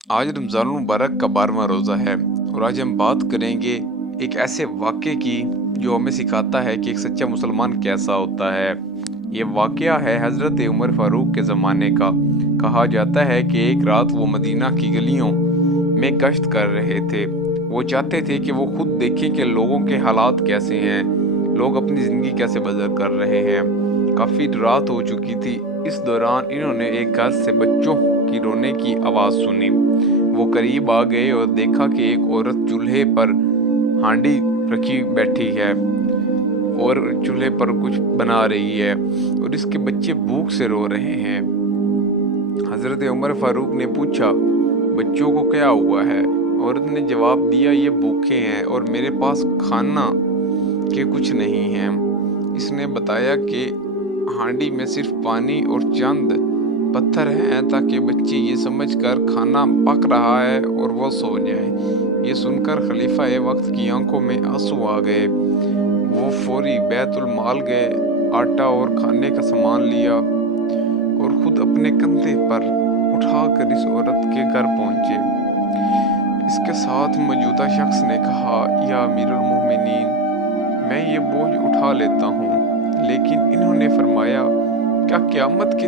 آج رمضان المبارک کا 12واں روزہ ہے اور آج ہم بات کریں گے ایک ایسے واقعے کی جو ہمیں سکھاتا ہے کہ ایک سچا مسلمان کیسا ہوتا ہے۔ یہ واقعہ ہے حضرت عمر فاروق کے زمانے کا۔ کہا جاتا ہے کہ ایک رات وہ مدینہ کی گلیوں میں گشت کر رہے تھے۔ وہ چاہتے تھے کہ وہ خود دیکھیں کہ لوگوں کے حالات کیسے ہیں، لوگ اپنی زندگی کیسے بسر کر رہے ہیں۔ کافی رات ہو چکی تھی۔ اس دوران انہوں نے ایک گھر سے بچوں کی رونے کی آواز سنی۔ وہ قریب آ گئے اور دیکھا کہ ایک عورت چولہے پر ہانڈی رکھی بیٹھی ہے اور چولہے پر کچھ بنا رہی ہے اور اس کے بچے بھوک سے رو رہے ہیں۔ حضرت عمر فاروق نے پوچھا، بچوں کو کیا ہوا ہے؟ عورت نے جواب دیا، یہ بھوکے ہیں اور میرے پاس کھانا کے کچھ نہیں ہیں۔ اس نے بتایا کہ ہانڈی میں صرف پانی اور چند پتھر ہیں تاکہ بچے یہ سمجھ کر کھانا پک رہا ہے اور وہ سو جائیں۔ یہ سن کر خلیفہ وقت کی آنکھوں میں آنسو آ گئے۔ وہ فوری بیت المال گئے، آٹا اور کھانے کا سامان لیا اور خود اپنے کندھے پر اٹھا کر اس عورت کے گھر پہنچے۔ اس کے ساتھ موجودہ شخص نے کہا، یا امیر المومنین، میں یہ بوجھ اٹھا لیتا ہوں، لیکن انہوں نے فرمایا، کیا قیامت کے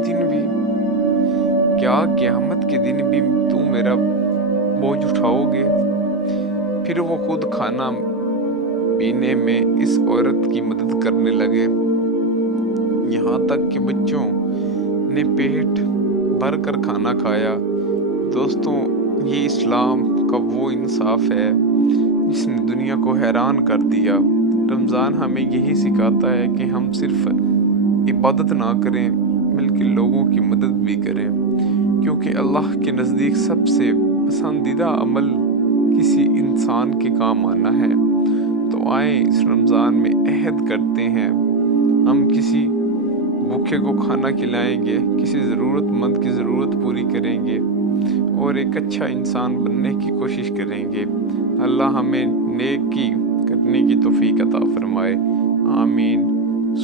دن بھی تم میرا بوجھ اٹھاؤ گے؟ پھر وہ خود کھانا پینے میں اس عورت کی مدد کرنے لگے، یہاں تک کہ بچوں نے پیٹ بھر کر کھانا کھایا۔ دوستوں، یہ اسلام کا وہ انصاف ہے جس نے دنیا کو حیران کر دیا۔ رمضان ہمیں یہی سکھاتا ہے کہ ہم صرف عبادت نہ کریں بلکہ لوگوں کی مدد بھی کریں، کیونکہ اللہ کے نزدیک سب سے پسندیدہ عمل کسی انسان کے کام آنا ہے۔ تو آئیں اس رمضان میں عہد کرتے ہیں، ہم کسی بھوکے کو کھانا کھلائیں گے، کسی ضرورت مند کی ضرورت پوری کریں گے اور ایک اچھا انسان بننے کی کوشش کریں گے۔ اللہ ہمیں نیکی کرنے کی توفیق عطا فرمائے۔ آمین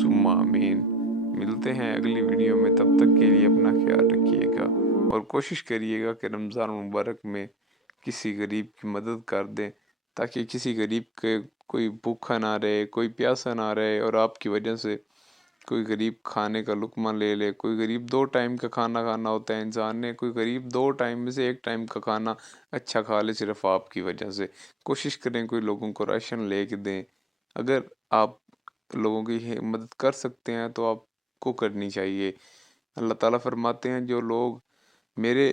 ثم آمین۔ ملتے ہیں اگلی ویڈیو میں، تب تک کے لیے اپنا خیال رکھیے گا اور کوشش کریے گا کہ رمضان مبارک میں کسی غریب کی مدد کر دیں، تاکہ کسی غریب کے کوئی بھوکا نہ رہے، کوئی پیاسا نہ رہے اور آپ کی وجہ سے کوئی غریب کھانے کا لقمہ لے لے۔ کوئی غریب 2 ٹائم کا کھانا کھانا ہوتا ہے انسان نے، کوئی غریب 2 ٹائم میں سے 1 ٹائم کا کھانا اچھا کھا لے صرف آپ کی وجہ سے۔ کوشش کریں کوئی لوگوں کو راشن لے کے دیں۔ اگر آپ لوگوں کی مدد کر سکتے ہیں تو آپ کو کرنی چاہیے۔ اللہ تعالیٰ فرماتے ہیں، جو لوگ میرے